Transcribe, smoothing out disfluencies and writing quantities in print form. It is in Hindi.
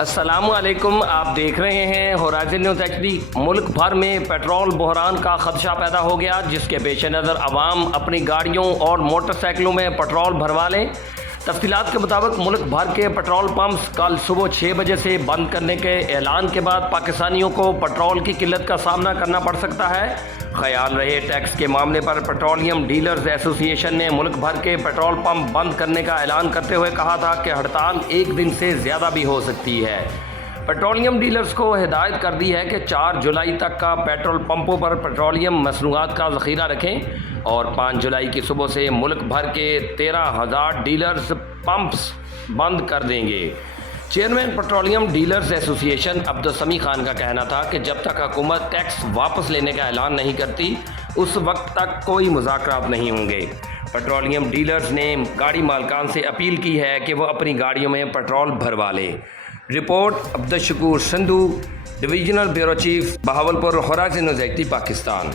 अस्सलामुअलैकुम, आप देख रहे हैं होराइज़न न्यूज़ HD। मुल्क भर में पेट्रोल बहरान का खदशा पैदा हो गया, जिसके पेश नज़र अवाम अपनी गाड़ियों और मोटरसाइकिलों में पेट्रोल भरवा लें। तफसीलात के मुताबिक मुल्क भर के पेट्रोल पंप्स कल सुबह 6 बजे से बंद करने के ऐलान के बाद पाकिस्तानियों को पेट्रोल की किल्लत का सामना करना पड़ सकता है। ख्याल रहे टैक्स के मामले पर पेट्रोलियम डीलर्स एसोसिएशन ने मुल्क भर के पेट्रोल पंप बंद करने का ऐलान करते हुए कहा था कि हड़ताल एक दिन से ज़्यादा भी हो सकती है। पेट्रोलियम डीलर्स को हिदायत कर दी है कि 4 जुलाई तक का पेट्रोल पंपों पर पेट्रोलियम मसनूआत का ज़ख़ीरा रखें और 5 जुलाई की सुबह से मुल्क भर के 13,000 डीलर्स पंप्स बंद कर देंगे। Chairman petroleum dealers association Abdul Khan का कहना था कि जब तक हुकूमत टैक्स वापस लेने का ऐलान नहीं करती उस वक्त तक कोई मुज़ाकरात नहीं होंगे। पेट्रोलियम डीलर्स ने गाड़ी मालकान से अपील की है कि वो अपनी गाड़ियों में पेट्रोल भरवा लें। Report Abdul Shakoor Sandhu, divisional bureau chief, Bahawalpur, horizon news HD, Pakistan.